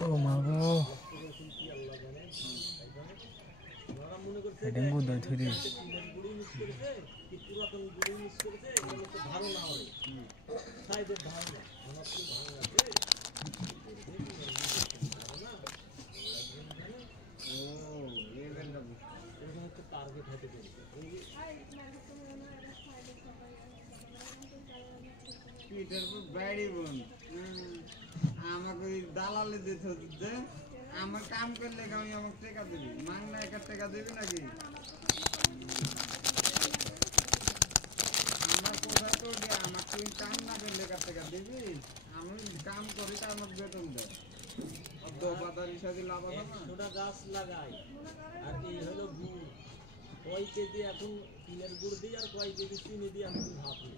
ও মা গো ডেঙ্গু দই থুই দিস আমাকে দালালে দিতে আমার কাম করলে আমি আমাকে টাকা দিবি মাংনা একা টাকা দিবি নাকি আমার কোথায় তো আমার তুই কাম না করলে একা টাকা দিবি আমি কাম করি তার আমাকে বেতন দেয় বাজার হিসাবে লাভ হবে না ছোটা গাছ লাগাই আর এই হলো গুড় কয় কেজি এখন টিনের গুড় দিই আর কয় কেজি চিনি দিই আমি ভাবি